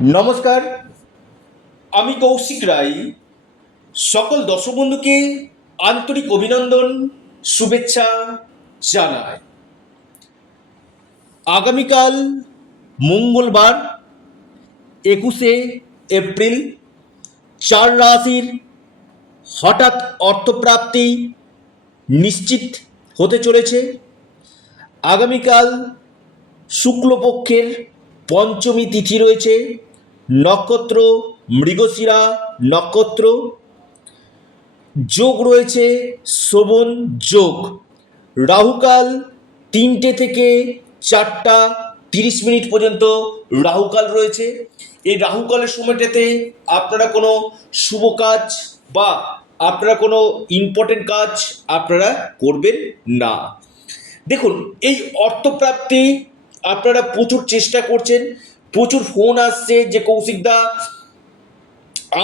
নমস্কার, আমি কৌশিক রায়। সকল দর্শক বন্ধুকে আন্তরিক অভিনন্দন, শুভেচ্ছা জানাই। আগামীকাল মঙ্গলবার 21শে এপ্রিল 4 রাশির হঠাৎ অর্থপ্রাপ্তি নিশ্চিত হতে চলেছে। আগামীকাল শুক্লপক্ষের পঞ্চমী তিথি রয়েছে, নক্ষত্র মৃগশিরা নক্ষত্র, যোগ রয়েছে শ্রবণ যোগ। রাহুকাল 3টে থেকে 4টা 30 মিনিট পর্যন্ত রাহুকাল রয়েছে। এই রাহুকালের সময়টাতে আপনারা কোনো শুভ কাজ বা আপনারা কোনো ইম্পর্টেন্ট কাজ আপনারা করবেন না। দেখুন, এই অর্থপ্রাপ্তি আপনারা প্রচুর চেষ্টা করছেন, প্রচুর ফোন আসছে যে কৌশিকদা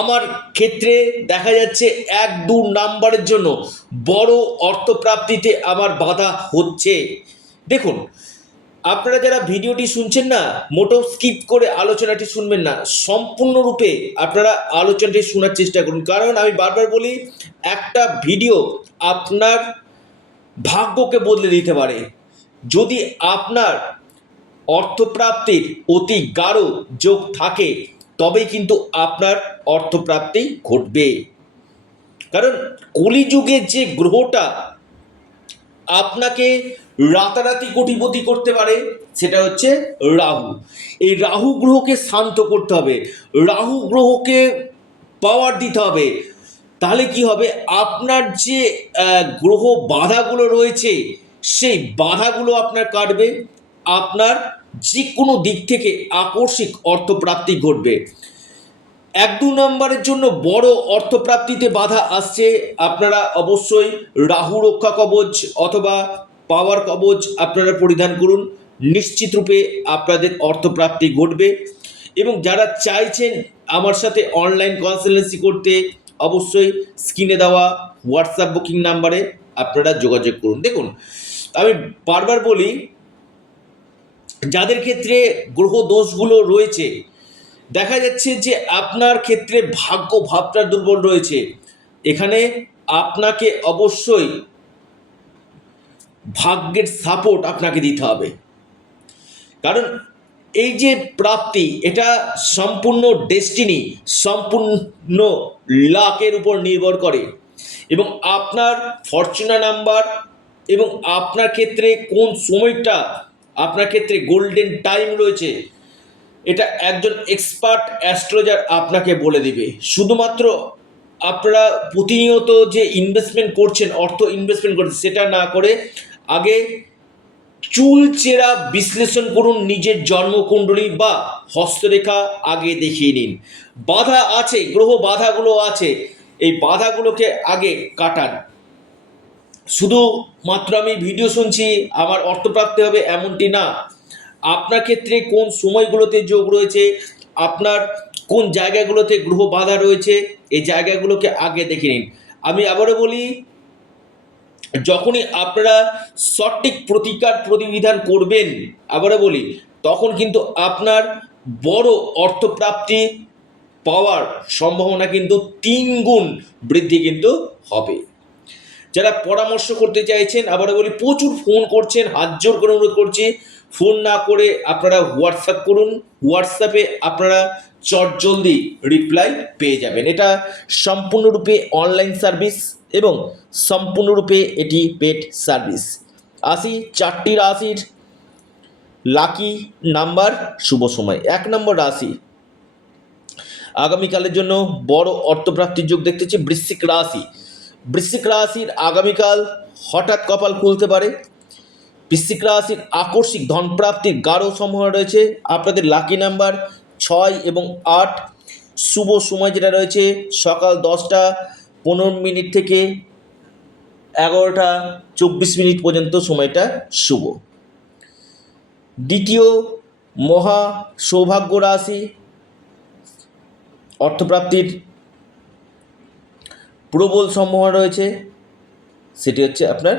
আমার ক্ষেত্রে দেখা যাচ্ছে 1-2 নাম্বারের জন্য বড় অর্থপ্রাপ্তিতে আমার বাধা হচ্ছে। দেখুন, আপনারা যারা ভিডিওটি শুনছেন না, মোটেও স্কিপ করে আলোচনাটি শুনবেন না, সম্পূর্ণরূপে আপনারা আলোচনাটি শোনার চেষ্টা করুন। কারণ আমি বারবার বলি, একটা ভিডিও আপনার ভাগ্যকে বদলে দিতে পারে। যদি আপনার অর্থপ্রাপ্তির অতি গাঢ় যোগ থাকে তবেই কিন্তু আপনার অর্থপ্রাপ্তি ঘটবে। কারণ কলিযুগে যে গ্রহটা আপনাকে রাতারাতি কোটিপতি করতে পারে সেটা হচ্ছে রাহু। এই রাহু গ্রহকে শান্ত করতে হবে, রাহু গ্রহকে পাওয়ার দিতে হবে। তাহলে কি হবে, আপনার যে গ্রহ বাধাগুলো রয়েছে সেই বাধাগুলো আপনার কাটবে, আপনার যে কোনো দিক থেকে আকস্মিক অর্থপ্রাপ্তি ঘটবে। 1-2 নম্বরের জন্য বড় অর্থপ্রাপ্তিতে বাধা আসছে, আপনারা অবশ্যই রাহু রক্ষা কবচ অথবা পাওয়ার কবচ আপনারা পরিধান করুন, নিশ্চিত রূপে আপনাদের অর্থপ্রাপ্তি ঘটবে। এবং যারা চাইছেন আমার সাথে অনলাইন কনসালটেন্সি করতে, অবশ্যই স্ক্রিনে দেওয়া হোয়াটসঅ্যাপ বুকিং নাম্বারে আপনারা যোগাযোগ করুন। দেখুন, আমি বারবার বলি, যাদের ক্ষেত্রে গ্রহ দোষগুলো রয়েছে, দেখা যাচ্ছে যে আপনার ক্ষেত্রে ভাগ্য ভাবটা দুর্বল রয়েছে, এখানে আপনাকে অবশ্যই ভাগ্যের সাপোর্ট আপনাকে দিতে হবে। কারণ এই যে প্রাপ্তি, এটা সম্পূর্ণ ডেস্টিনি, সম্পূর্ণ লাকের উপর নির্ভর করে। এবং আপনার ফরচুনা নাম্বার এবং আপনার ক্ষেত্রে কোন সময়টা আপনার ক্ষেত্রে গোল্ডেন টাইম রয়েছে, এটা একজন এক্সপার্ট অ্যাস্ট্রোলজার আপনাকে বলে দিবে। শুধুমাত্র আপনারা প্রতিনিয়ত যে ইনভেস্টমেন্ট করছেন, অর্থ ইনভেস্টমেন্ট করছেন, সেটা না করে আগে চুলচেরা বিশ্লেষণ করুন, নিজের জন্মকুণ্ডলী বা হস্তরেখা আগে দেখিয়ে নিন। বাধা আছে, গ্রহ বাধাগুলো আছে, এই বাধাগুলোকে আগে কাটান। শুধুমাত্র আমি ভিডিও শুনছি আমার অর্থপ্রাপ্তি হবে এমনটি না। আপনার ক্ষেত্রে কোন সময়গুলোতে যোগ রয়েছে, আপনার কোন জায়গাগুলোতে গ্রহ বাধা রয়েছে, এই জায়গাগুলোকে আগে দেখে নিন। আমি আবারও বলি, যখনই আপনারা সঠিক প্রতিকার প্রতিবিধান করবেন, আবারও বলি, তখন কিন্তু আপনার বড় অর্থপ্রাপ্তি পাওয়ার সম্ভাবনা কিন্তু 3 গুণ বৃদ্ধি কিন্তু হবে। যারা পরামর্শ করতে চাইছেন, আবারও বলি, প্রচুর ফোন করছেন, হাত জোর করে অনুরোধ করছি, ফোন না করে আপনারা হোয়াটসঅ্যাপ করুন। হোয়াটসঅ্যাপে আপনারা চটজলদি রিপ্লাই পেয়ে যাবেন। এটা সম্পূর্ণরূপে অনলাইন সার্ভিস এবং সম্পূর্ণরূপে এটি পেড সার্ভিস। আসি 4টি রাশির লাকি নাম্বার, শুভ সময়। 1 নম্বর রাশি, আগামীকালের জন্য বড় অর্থপ্রাপ্তির যোগ দেখতেছি বৃশ্চিক রাশি। বৃশ্চিক রাশির আগামীকাল হঠাৎ কপাল খুলতে পারে। বৃশ্চিক রাশির আকস্মিক ধনপ্রাপ্তির গাঢ় সম্ভাবনা রয়েছে। আপনাদের লাকি নাম্বার 6 এবং 8। শুভ সময় যেটা রয়েছে সকাল 10টা 15 মিনিট থেকে 11টা 24 মিনিট পর্যন্ত সময়টা শুভ। দ্বিতীয় মহা সৌভাগ্য রাশি, অর্থপ্রাপ্তির প্রবল সম্ভাবনা রয়েছে, সেটি হচ্ছে আপনার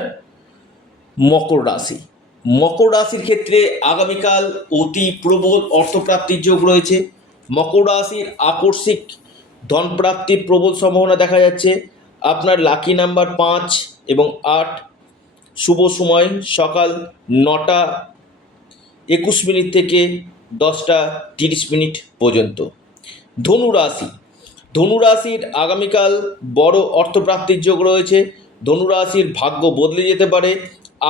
মকর রাশি। মকর রাশির ক্ষেত্রে আগামীকাল অতি প্রবল অর্থপ্রাপ্তির যোগ রয়েছে। মকর রাশির আকস্মিক ধন প্রাপ্তির প্রবল সম্ভাবনা দেখা যাচ্ছে। আপনার লাকি নাম্বার 5 এবং 8। শুভ সময় সকাল 9:21 থেকে 10:30 পর্যন্ত। ধনুরাশির আগামীকাল বড় অর্থপ্রাপ্তির যোগ রয়েছে। ধনুরাশির ভাগ্য বদলে যেতে পারে।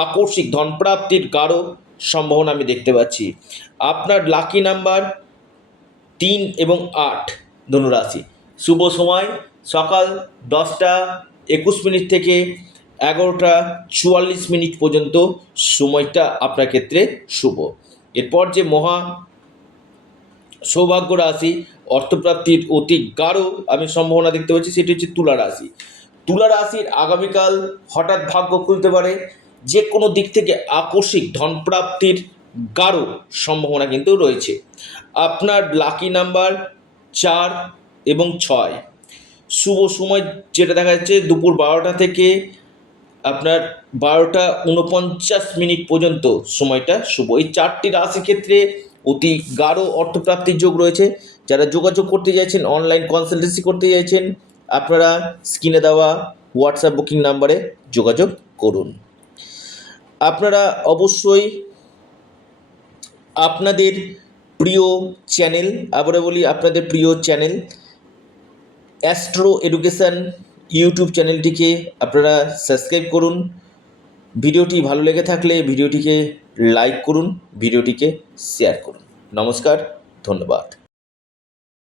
আকস্মিক ধনপ্রাপ্তির গাঢ় সম্ভাবনা আমি দেখতে পাচ্ছি। আপনার লাকি নাম্বার 3 এবং 8। ধনুরাশি শুভ সময় সকাল 10:21 থেকে 11:44 পর্যন্ত সময়টা আপনার ক্ষেত্রে শুভ। এরপর যে মহা সৌভাগ্য রাশি, অর্থপ্রাপ্তির অতি গাঢ় আমি সম্ভাবনা দেখতে পাচ্ছি, সেটি হচ্ছে তুলা রাশি। তুলা রাশির আগামীকাল হঠাৎ ভাগ্য খুলতে পারে। যে কোনো দিক থেকে আকস্মিক ধনপ্রাপ্তির গাঢ় সম্ভাবনা কিন্তু রয়েছে। আপনার লাকি নাম্বার 4 এবং 6। শুভ সময় যেটা দেখা যাচ্ছে দুপুর 12টা থেকে আপনার 12:49 পর্যন্ত সময়টা শুভ। এই 4টি রাশির ক্ষেত্রে অতি গাঢ় অর্থপ্রাপ্তির যোগ রয়েছে। যারা যোগাযোগ করতে চাইছেন, অনলাইন কনসালটেন্সি করতে চাইছেন, আপনারা স্ক্রিনে দেওয়া হোয়াটসঅ্যাপ বুকিং নাম্বারে যোগাযোগ করুন। আপনারা অবশ্যই আপনাদের প্রিয় চ্যানেল, আবারও বলি আপনাদের প্রিয় চ্যানেল অ্যাস্ট্রো এডুকেশান ইউটিউব চ্যানেলটিকে আপনারা সাবস্ক্রাইব করুন। ভিডিওটি ভালো লেগে থাকলে ভিডিওটিকে লাইক করুন, ভিডিওটিকে শেয়ার করুন। নমস্কার, ধন্যবাদ।